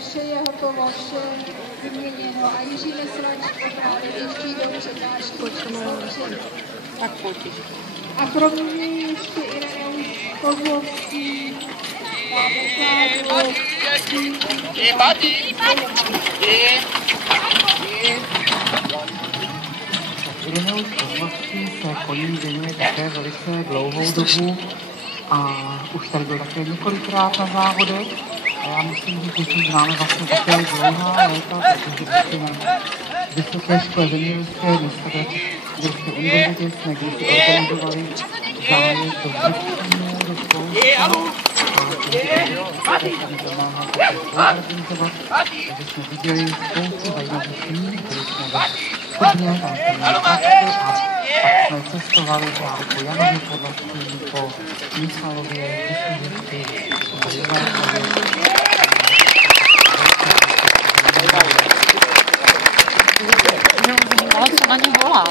Vše je hotovo, vše vyměněno a Jiří Veslačka právě ještě jdou přednášky. Tak pojď. A kromě něj ještě Ireneuš Kozlovský, Ireneuš Kozlovský se koním věnuje také velice dlouhou dobu a už tady byl také několikrát na závodech. A já musím říct, že si známe vlastně také dlouhá léta, protože vlastně na Vysoké škole zemědělské města Bratřské univerzitě jsme kdysi organizovali zájezd do Břečíně, do Polska a tím pomáhá také spoluorganizovat, takže jsme viděli spoustu zajímavých míst, byli jsme ve Studně, tam jsme měli akci a pak jsme cestovali právě po Janově Podlaží, po Michalově, Vyševěci, po Jevarkově. Co na ní volá?